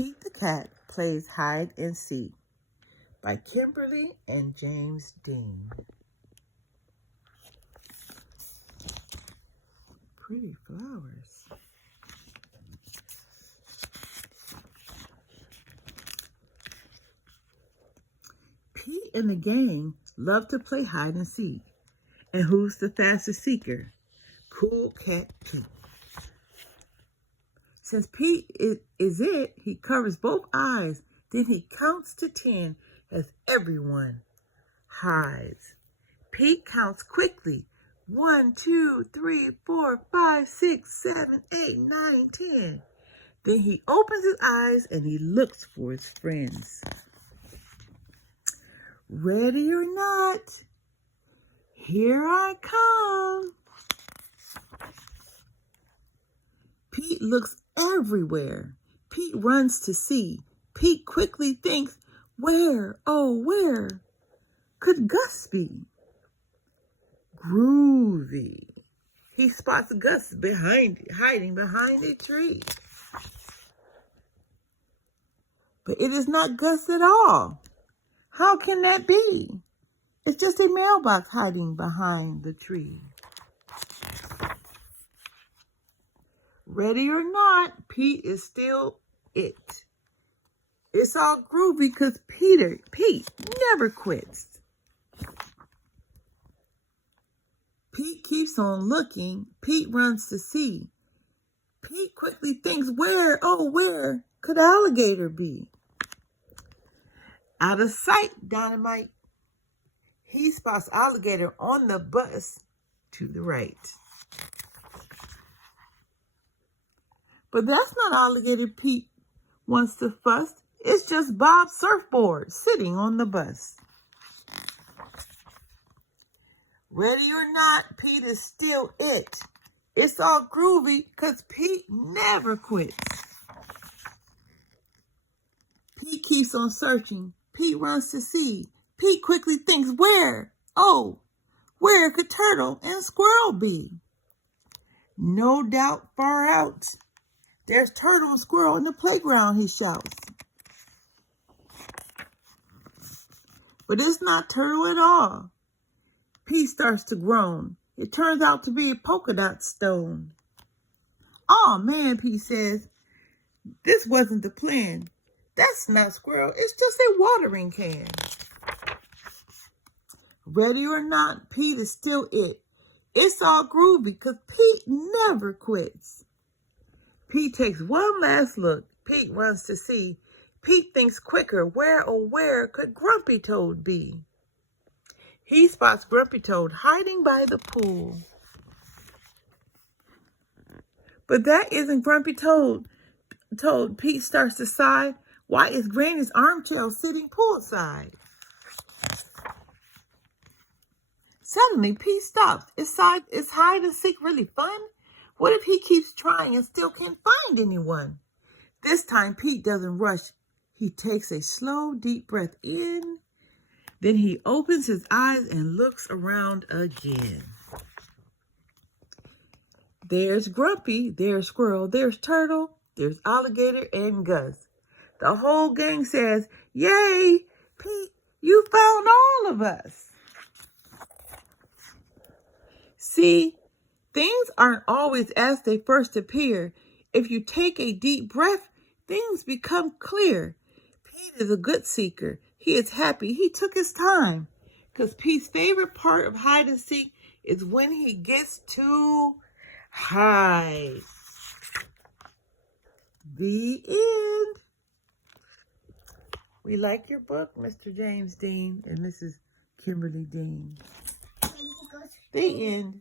Pete the Cat Plays Hide and Seek by Kimberly and James Dean. Pretty flowers. Pete and the gang love to play hide and seek. And who's the fastest seeker? Cool Cat Pete. Since Pete is it, he covers both eyes. Then he counts to 10 as everyone hides. Pete counts quickly. 1, 2, 3, 4, 5, 6, 7, 8, 9, 10. Then he opens his eyes and he looks for his friends. Ready or not, here I come. Pete looks everywhere. Pete runs to see. Pete quickly thinks, where, oh, where could Gus be? Groovy. He spots Gus hiding behind a tree. But it is not Gus at all. How can that be? It's just a mailbox hiding behind the tree. Ready or not, Pete is still it. It's all groovy because Pete never quits. Pete keeps on looking. Pete runs to see. Pete quickly thinks, where, oh, where could Alligator be? Out of sight, Dynamite. He spots Alligator on the bus to the right. But that's not Alligator Pete wants to fuss. It's just Bob's surfboard sitting on the bus. Ready or not, Pete is still it. It's all groovy because Pete never quits. Pete keeps on searching. Pete runs to see. Pete quickly thinks, where? Oh, where could Turtle and Squirrel be? No doubt far out. There's Turtle and Squirrel in the playground, he shouts. But it's not Turtle at all. Pete starts to groan. It turns out to be a polka dot stone. Oh man, Pete says, this wasn't the plan. That's not Squirrel, it's just a watering can. Ready or not, Pete is still it. It's all groovy because Pete never quits. Pete takes one last look. Pete runs to see. Pete thinks quicker. Where, oh, where could Grumpy Toad be? He spots Grumpy Toad hiding by the pool. But that isn't Grumpy Toad. Pete starts to sigh. Why is Granny's armchair sitting poolside? Suddenly, Pete stops. Is hide and seek really fun? What if he keeps trying and still can't find anyone? This time, Pete doesn't rush. He takes a slow, deep breath in. Then he opens his eyes and looks around again. There's Grumpy, there's Squirrel, there's Turtle, there's Alligator and Gus. The whole gang says, yay, Pete, you found all of us. See, things aren't always as they first appear. If you take a deep breath, things become clear. Pete is a good seeker. He is happy. He took his time. Because Pete's favorite part of hide and seek is when he gets to hide. The end. We like your book, Mr. James Dean. And this is Kimberly Dean. The end.